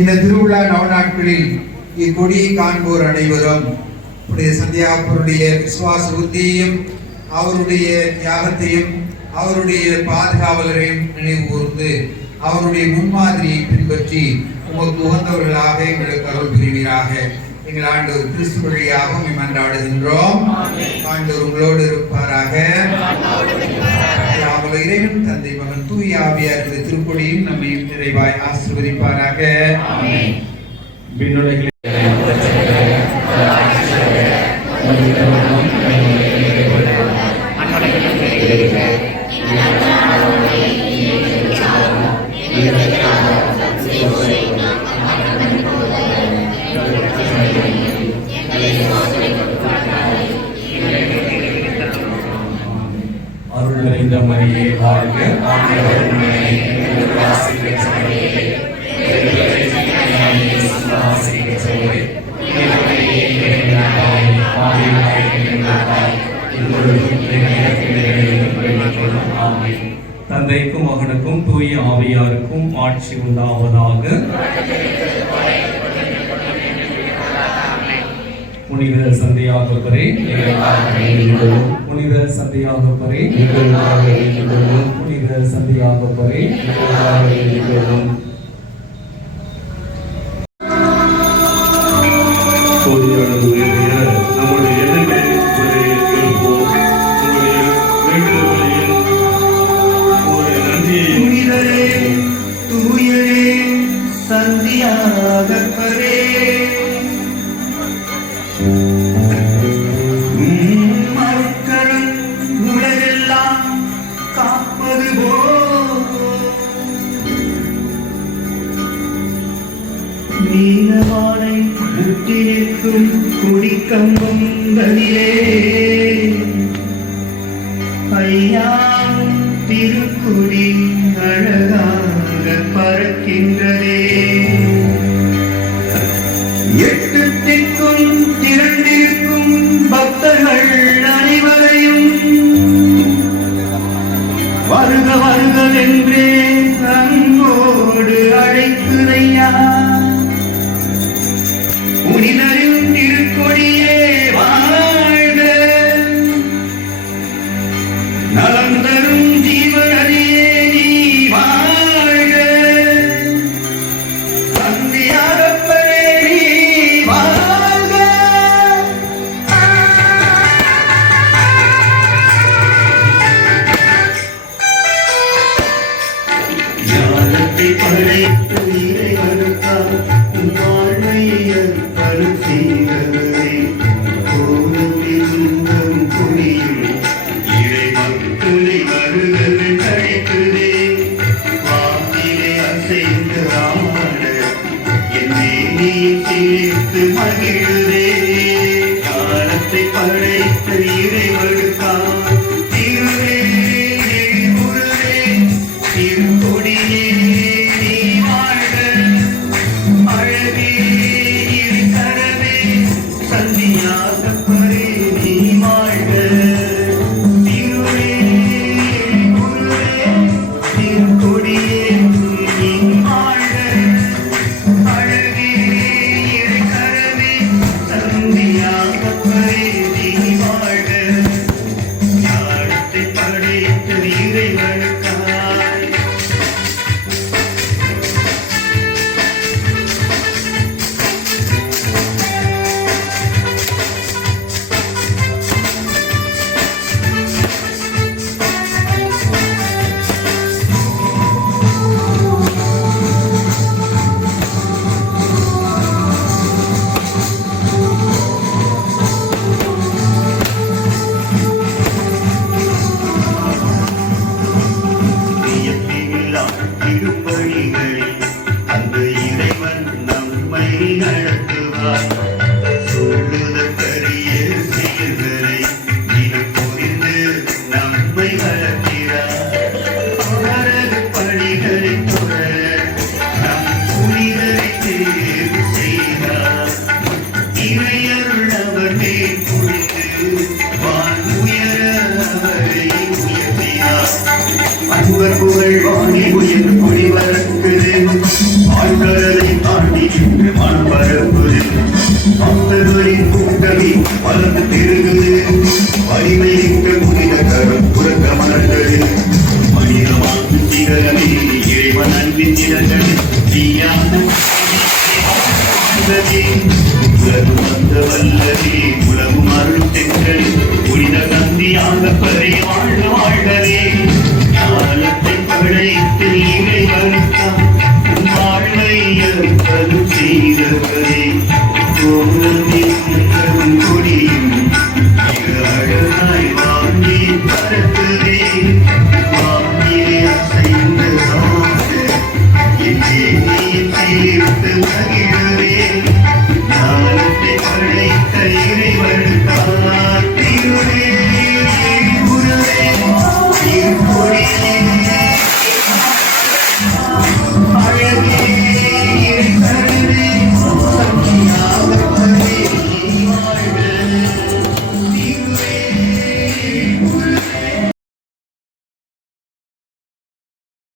இந்த திருவிழா நவநாட்களில் இக்கொடியை காண்போர் அனைவரும் புனித சந்தியாப்பருடைய விசுவாச புத்தியையும் அவருடைய தியாகத்தையும் அவருடைய பாதுகாவலரையும் நினைவு கூர்ந்து அவருடைய முன்மாதிரியை பின்பற்றி உமக்கு உகந்தவர்களாக எங்களுக்கு அருள் புரிவீராக. எங்கள் ஆண்டவர் கிறிஸ்து வழியாக மன்றாடுகின்றோம் ஆண்டவர் உங்களோடு இருப்பாராக. தூய் இந்த திருப்பொடியும் நம்மை நிறைவாய் ஆசீர்வதிப்பாராக. விண்ணுலகிலே மரியே வாழ்க ஆண்டவர் தந்தைக்கும் மகனுக்கும் தூய ஆவியாருக்கும் ஆட்சி உண்டாவதாக. புனித சந்தையாகவரே புனித சந்தையாகவரே புனித சந்தையாகவரே கோடியானவருடைய நம்முடைய எண்ணங்களை நீலவானை முட்டினிற்கும் குடிக்கம்பம் பதிலே ஐயா திருக்குடி அழகாக பறக்கின்றதே. மகிழ்வே காலத்தை படைத்த வாழ்க்கும் வழிகளில் அங்கு இறைவன் நம்மை நடத்துவார். சொல்லுதற்கரிய செயல்களை இது புரிந்து நம்மை வளர்க்கிறார். வளர்ந்து பெருகுது வலிமை மிக்க புனித கரம் புறக்க மலர்ந்தது மனித வாழ்வு சிகரமே இறைவன் அன்பின் சிறந்தது தீயான உலகம் வந்த வல்லதே உலகம் அருள் தென்றல் புனித தந்தியாக பறை வாழ்க வாழ்கவே